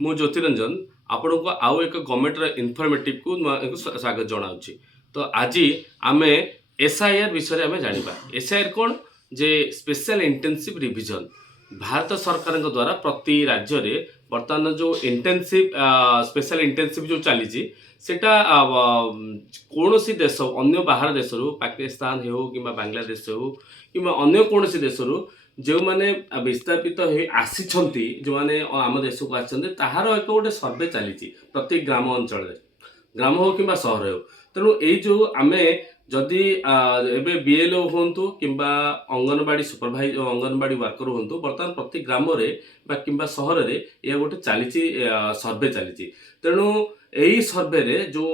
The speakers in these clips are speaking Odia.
ମୁଁ ଜ୍ୟୋତିରଞ୍ଜନ ଆପଣଙ୍କୁ ଆଉ ଏକ ଗଭର୍ଣ୍ଣମେଣ୍ଟର ଇନଫର୍ମେଟିଭକୁ ସ୍ୱାଗତ ଜଣାଉଛି। ତ ଆଜି ଆମେ ଏସ୍ଆଇଆର୍ ବିଷୟରେ ଆମେ ଜାଣିବା। ଏସ୍ଆଇଆର୍ କ'ଣ? ଯେ ସ୍ପେଶାଲ ଇଣ୍ଟେନ୍ସିଭ୍ ରିଭିଜନ ଭାରତ ସରକାରଙ୍କ ଦ୍ୱାରା ପ୍ରତି ରାଜ୍ୟରେ ବର୍ତ୍ତମାନ ଯେଉଁ ଇଣ୍ଟେନ୍ସିଭ୍ ସ୍ପେଶାଲ ଇଣ୍ଟେନ୍ସିଭ୍ ଯେଉଁ ଚାଲିଛି ସେଟା କୌଣସି ଦେଶ ଅନ୍ୟ ବାହାର ଦେଶରୁ ପାକିସ୍ତାନ ହେଉ କିମ୍ବା ବାଂଲାଦେଶ ହେଉ କିମ୍ବା ଅନ୍ୟ କୌଣସି ଦେଶରୁ ଯେଉଁମାନେ ବିସ୍ଥାପିତ ହେଇ ଆସିଛନ୍ତି, ଯେଉଁମାନେ ଆମ ଦେଶକୁ ଆସିଛନ୍ତି, ତାହାର ଏକ ଗୋଟେ ସର୍ଭେ ଚାଲିଛି ପ୍ରତି ଗ୍ରାମ ଅଞ୍ଚଳରେ, ଗ୍ରାମ ହେଉ କିମ୍ବା ସହର ହେଉ। ତେଣୁ ଏଇ ଯେଉଁ ଆମେ ଯଦି ଏବେ ବିଏଲ୍ଓ ହୁଅନ୍ତୁ କିମ୍ବା ଅଙ୍ଗନବାଡ଼ି ଅଙ୍ଗନବାଡ଼ି ୱାର୍କର ହୁଅନ୍ତୁ, ବର୍ତ୍ତମାନ ପ୍ରତି ଗ୍ରାମରେ ବା କିମ୍ବା ସହରରେ ଏହା ଗୋଟେ ଚାଲିଛି, ସର୍ଭେ ଚାଲିଛି। ତେଣୁ ଏଇ ସର୍ଭେରେ ଯେଉଁ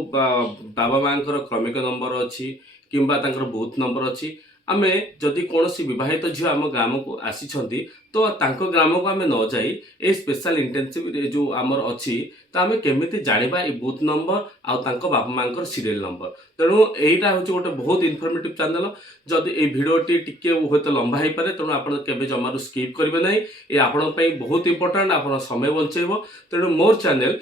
ବାବା ମାଙ୍କର କ୍ରମିକ ନମ୍ବର ଅଛି କିମ୍ବା ତାଙ୍କର ବୁଥ୍ ନମ୍ବର ଅଛି, ଆମେ ଯଦି କୌଣସି ବିବାହିତ ଝିଅ ଆମ ଗ୍ରାମକୁ ଆସିଛନ୍ତି ତ ତାଙ୍କ ଗ୍ରାମକୁ ଆମେ ନ ଯାଇ ଏଇ ସ୍ପେଶାଲ ଇଣ୍ଟେନ୍ସିଭ୍ ଯେଉଁ ଆମର ଅଛି ତ ଆମେ କେମିତି ଜାଣିବା ଏଇ ବୁଥ୍ ନମ୍ବର ଆଉ ତାଙ୍କ ବାପା ମାଙ୍କର ସିରିଏଲ ନମ୍ବର। ତେଣୁ ଏଇଟା ହେଉଛି ଗୋଟେ ବହୁତ ଇନଫର୍ମେଟିଭ୍ ଚ୍ୟାନେଲ। ଯଦି ଏଇ ଭିଡ଼ିଓଟି ଟିକେ ହୁଏତ ଲମ୍ବା ହେଇପାରେ, ତେଣୁ ଆପଣ କେବେ ଜମାରୁ ସ୍କିପ୍ କରିବେ ନାହିଁ। ଏ ଆପଣଙ୍କ ପାଇଁ ବହୁତ ଇମ୍ପୋର୍ଟାଣ୍ଟ, ଆପଣ ସମୟ ବଞ୍ଚେଇବ। ତେଣୁ ମୋର ଚ୍ୟାନେଲ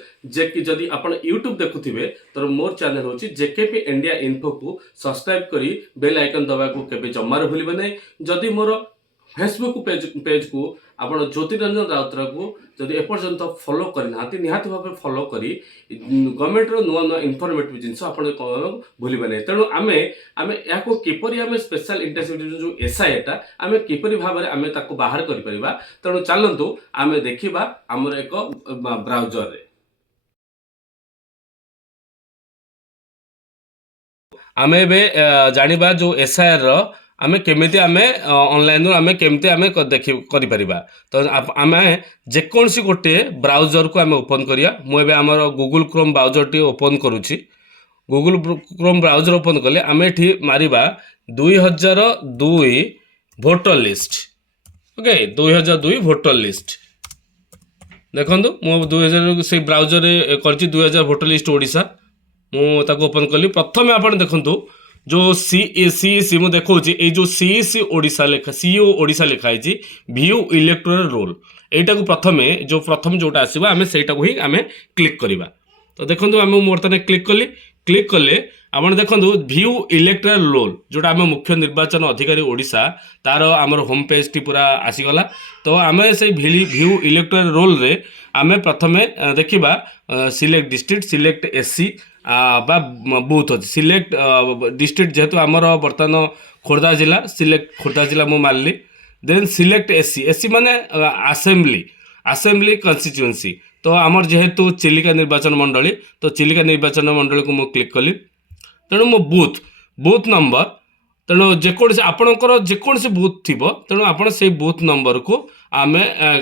ଯଦି ଆପଣ ୟୁଟ୍ୟୁବ ଦେଖୁଥିବେ ତେଣୁ ମୋର ଚ୍ୟାନେଲ ହେଉଛି ଜେକେପି ଇଣ୍ଡିଆ ଇନଫୋକୁ ସବସ୍କ୍ରାଇବ୍ କରି ବେଲ୍ ଆଇକନ୍ ଦେବାକୁ କେବେ ଜମାରୁ ଭୁଲିବେ ନାହିଁ। ଯଦି ମୋର ଫେସବୁକ୍ ପେଜ୍କୁ ଆପଣ ଜ୍ୟୋତିରଞ୍ଜନ ରାଉତରାୟକୁ ଯଦି ଏପର୍ଯ୍ୟନ୍ତ ଫଲୋ କରିନାହାନ୍ତି, ନିହାତି ଭାବେ ଫଲୋ କରି ଗଭର୍ଣ୍ଣମେଣ୍ଟର ନୂଆ ନୂଆ ଇନଫର୍ମେଟିଭ୍ ଜିନିଷ ଆପଣ ଭୁଲିବେ ନାହିଁ। ତେଣୁ ଆମେ ଏହାକୁ କିପରି ଆମେ ସ୍ପେଶାଲ ଇଣ୍ଟେନ୍ସିଭ୍ ଯେଉଁ ଏସ୍ଆଇଆର୍ଟା ଆମେ କିପରି ଭାବରେ ଆମେ ତାକୁ ବାହାର କରିପାରିବା। ତେଣୁ ଚାଲନ୍ତୁ ଆମେ ଦେଖିବା ଆମର ଏକ ବ୍ରାଉଜରରେ। ଆମେ ଏବେ ଜାଣିବା ଯେଉଁ ଏସ୍ଆଇଆର୍ର ଆମେ କେମିତି ଆମେ ଅନଲାଇନ୍ରୁ ଆମେ କେମିତି ଆମେ କରିପାରିବା। ତ ଆମେ ଯେକୌଣସି ଗୋଟିଏ ବ୍ରାଉଜରକୁ ଆମେ ଓପନ୍ କରିବା। ମୁଁ ଏବେ ଆମର ଗୁଗୁଲ୍ କ୍ରୋମ୍ ବ୍ରାଉଜରଟି ଓପନ୍ କରୁଛି। ଗୁଗୁଲ୍ କ୍ରୋମ୍ ବ୍ରାଉଜର ଓପନ୍ କଲେ ଆମେ ଏଠି ମାରିବା 2002 voter list. Okay, 2002 voter list. ଦେଖନ୍ତୁ ମୁଁ 2000 ସେଇ ବ୍ରାଉଜରରେ କରିଛି 2000 ଭୋଟର ଲିଷ୍ଟ ଓଡ଼ିଶା। ମୁଁ ତାକୁ ଓପନ୍ କଲି। ପ୍ରଥମେ ଆପଣ ଦେଖନ୍ତୁ ଯେଉଁ ସିଇସି ମୁଁ ଦେଖାଉଛି, ଏଇ ଯେଉଁ ସିଇସି ଓଡ଼ିଶା ଲେଖା ସିଇଓ ଓଡ଼ିଶା ଲେଖା ହେଇଛି ଭିଉ ଇଲେକ୍ଟୋରାଲ ରୋଲ୍, এইଟାକୁ ପ୍ରଥମେ ଯେଉଁଟା ଆସିବ ଆମେ ସେଇଟାକୁ ହିଁ ଆମେ କ୍ଲିକ୍ କରିବା। ତ ଦେଖନ୍ତୁ ମୁଁ ବର୍ତ୍ତମାନ କ୍ଲିକ୍ କଲି। କ୍ଲିକ୍ କଲେ ଆପଣ ଦେଖନ୍ତୁ ଭିଉ ଇଲେକ୍ଟୋରାଲ ରୋଲ୍, ଯେଉଁଟା ଆମ ମୁଖ୍ୟ ନିର୍ବାଚନ ଅଧିକାରୀ ଓଡ଼ିଶା, ତାର ଆମର ହୋମ୍ ପେଜ୍ଟି ପୁରା ଆସିଗଲା। ତ ଆମେ ସେଇ ଭିଉ ଇଲେକ୍ଟୋରାଲ ରୋଲ୍ରେ ଆମେ ପ୍ରଥମେ ଦେଖିବା ସିଲେକ୍ଟ ଡିଷ୍ଟ୍ରିକ୍ଟ, ସିଲେକ୍ଟ ଏସ୍ସି বা ବୁଥ୍ ଅଛି। ସିଲେକ୍ଟ ଡିଷ୍ଟ୍ରିକ୍ଟ ଯେହେତୁ ଆମର ବର୍ତ୍ତମାନ ଖୋର୍ଦ୍ଧା ଜିଲ୍ଲା, ସିଲେକ୍ଟ ଖୋର୍ଦ୍ଧା ଜିଲ୍ଲା ମୁଁ ମାରିଲି। ଦେନ୍ ସିଲେକ୍ଟ ଏସ୍ସି ମାନେ ଆସେମ୍ବଲି କନଷ୍ଟିଚ୍ୟୁଏନ୍ସି। ତ ଆମର ଯେହେତୁ ଚିଲିକା ନିର୍ବାଚନ ମଣ୍ଡଳୀ, ତ ଚିଲିକା ନିର୍ବାଚନ ମଣ୍ଡଳୀକୁ ମୁଁ କ୍ଲିକ୍ କଲି। ତେଣୁ ମୋ ବୁଥ୍ ନମ୍ବର, ତେଣୁ ଯେକୌଣସି ଆପଣଙ୍କର ଯେକୌଣସି ବୁଥ୍ ଥିବ, ତେଣୁ ଆପଣ ସେଇ ବୁଥ୍ ନମ୍ବରକୁ ଆମେ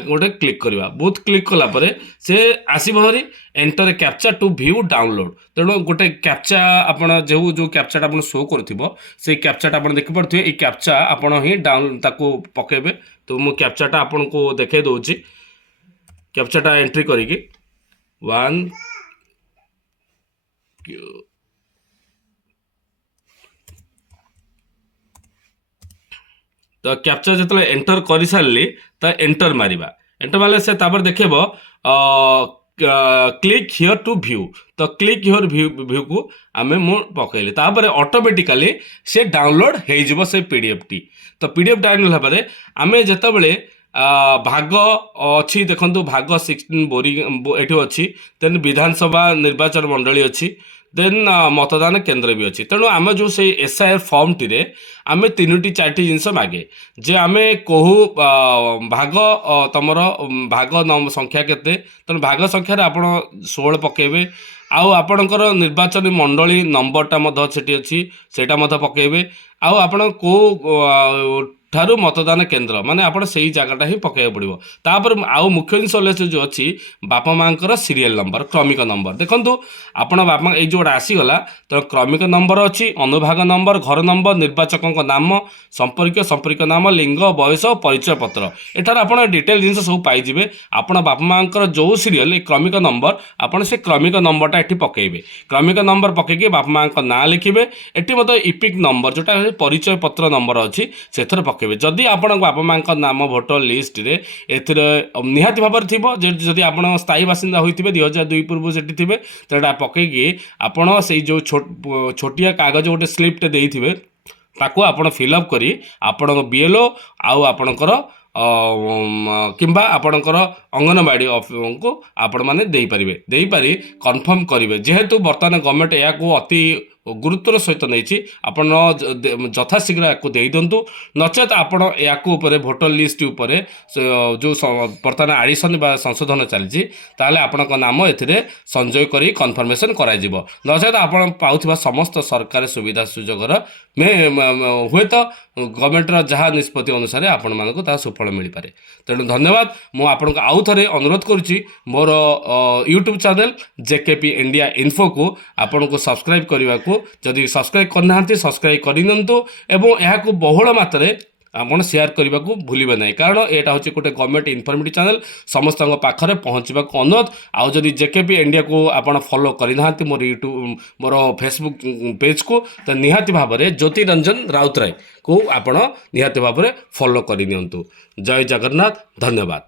ଗୋଟେ କ୍ଲିକ୍ କରିବା। ବୁଥ୍ କ୍ଲିକ୍ କଲା ପରେ ସେ ଆସିବ ଭାରି enter captcha to view download. ତେଣୁ ଗୋଟେ କ୍ୟାପଚା ଆପଣ ଯେଉଁ କ୍ୟାପଚାଟା ଆପଣ ଶୋ କରୁଥିବ, ସେଇ କ୍ୟାପଚାଟା ଆପଣ ଦେଖିପାରୁଥିବେ। ଏଇ କ୍ୟାପଚା ଆପଣ ହିଁ ତାକୁ ପକାଇବେ। ତ ମୁଁ କ୍ୟାପଚାଟା ଆପଣଙ୍କୁ ଦେଖାଇ ଦେଉଛି। କ୍ୟାପଚାଟା ଏଣ୍ଟ୍ରି କରିକି 1 ତ କ୍ୟାପଚା ଯେତେବେଳେ ଏଣ୍ଟର କରିସାରିଲି ତ ଏଣ୍ଟର ମାରିବା। ଏଣ୍ଟର ମାରିଲେ ସେ ତାପରେ ଦେଖେଇବ କ୍ଲିକ୍ ହିଅର ଟୁ ଭ୍ୟୁ। ତ କ୍ଲିକ୍ ହିଅର ଭ୍ୟୁକୁ ମୁଁ ପକାଇଲି। ତାପରେ ଅଟୋମେଟିକାଲି ସେ ଡାଉନଲୋଡ଼ ହେଇଯିବ ସେ ପିଡ଼ିଏଫ୍ଟି। ତ ପିଡ଼ିଏଫ୍ ଡାଉନଲୋଡ଼ ହେବା ପରେ ଆମେ ଯେତେବେଳେ ଭାଗ ଅଛି, ଦେଖନ୍ତୁ ଭାଗ 16 ଏଠି ଅଛି। ଦେନ୍ ବିଧାନସଭା ନିର୍ବାଚନ ମଣ୍ଡଳୀ ଅଛି। ଦେନ୍ ମତଦାନ କେନ୍ଦ୍ର ବି ଅଛି। ତେଣୁ ଆମେ ଯେଉଁ ସେଇ ଏସ୍ଆଇଆର୍ ଫର୍ମଟିରେ ଆମେ 3ଟି 4ଟି ଜିନିଷ ମାଗେ ଯେ ଆମେ କହୁ ଭାଗ ତମର ଭାଗ ସଂଖ୍ୟା କେତେ। ତେଣୁ ଭାଗ ସଂଖ୍ୟାରେ ଆପଣ 16 ପକାଇବେ। ଆଉ ଆପଣଙ୍କର ନିର୍ବାଚନୀ ମଣ୍ଡଳୀ ନମ୍ବରଟା ମଧ୍ୟ ସେଠି ଅଛି, ସେଇଟା ମଧ୍ୟ ପକାଇବେ। ଆଉ ଆପଣ କେଉଁ ଠାରୁ ମତଦାନ କେନ୍ଦ୍ର, ମାନେ ଆପଣ ସେଇ ଜାଗାଟା ହିଁ ପକାଇବାକୁ ପଡ଼ିବ। ତାପରେ ଆଉ ମୁଖ୍ୟ ଜିନିଷ ଯେଉଁ ଅଛି ବାପା ମାଙ୍କର ସିରିଏଲ ନମ୍ବର, କ୍ରମିକ ନମ୍ବର। ଦେଖନ୍ତୁ ଆପଣ ବାପା ଏଇ ଯେଉଁଟା ଆସିଗଲା, ତ କ୍ରମିକ ନମ୍ବର ଅଛି, ଅନୁଭାଗ ନମ୍ବର, ଘର ନମ୍ବର, ନିର୍ବାଚକଙ୍କ ନାମ, ସମ୍ପର୍କୀୟ ନାମ, ଲିଙ୍ଗ, ବୟସ, ପରିଚୟ ପତ୍ର। ଏଠାରେ ଆପଣ ଡିଟେଲ ଜିନିଷ ସବୁ ପାଇଯିବେ। ଆପଣ ବାପା ମାଙ୍କର ଯେଉଁ ସିରିଏଲ ଏ କ୍ରମିକ ନମ୍ବର, ଆପଣ ସେ କ୍ରମିକ ନମ୍ବରଟା ଏଠି ପକାଇବେ। କ୍ରମିକ ନମ୍ବର ପକାଇକି ବାପା ମାଙ୍କ ନାଁ ଲେଖିବେ। ଏଠି ମଧ୍ୟ ଇପିକ୍ ନମ୍ବର, ଯେଉଁଟା ପରିଚୟ ପତ୍ର ନମ୍ବର ଅଛି, ସେଥିରେ ପକାଇବେ। पकेबे जदि आपण बापा माँ नाम भोटर लिस्ट रे एथिरे निहाती भाव थिबो जदि आपण स्थायी बासिंदा होइथिबे 2002 पूर्व सेठी थिबे तो एटा पकेकी आपण से जो छोटिया कागज गोटे स्लिप्ट देइथिबे ताकू आपण फिलअप करी आपण बीएलओ आउ आपणकर किंबा आपणकर अंगनवाड़ी को आपण मैंने देपारे कन्फर्म करेंगे जेहेतु बर्तमान गवर्नमेंट या अति गुरुत्वर सहित नहीं आपण यथाशीघ्र या दिंतु नचेत आपण या भोटर लिस्ट उपर जो बर्तमान आडिशन बा संशोधन चलती आपण नाम ए संजय कर कन्फर्मेशन कर नचेत आपण पाउथिबा समस्त सरकारी सुविधा सुजोगर हुए तो गवर्नमेंटर जहाँ निष्पत्ति अनुसार आपण मानक सुफल मिल पारे। तेणु धन्यवाद मु आपन को आउ थरे अनुरोध करुच्ची मोर YouTube channel JKP India info को आपन को सब्सक्राइब करने को जदि सब्सक्राइब करना सब्सक्राइब करनियंतु एवं यहाँ को बहुल मात्रा आपण शेयर करने को भूलिबे नहीं कारण यहाँ हूँ गोटे गवर्नमेंट इनफर्मेटिव चैनल समस्त पाखरे पहुँचवा अनुरोध आउ जदि जेकेपी इंडिया को आपण फॉलो करना मोर यूट्यूब मोर फेसबुक पेज को तो निहाती भाव में ज्योति रंजन राउतराय को आपण निहाती भाव में फॉलो करनियंतु। जय जगन्नाथ धन्यवाद।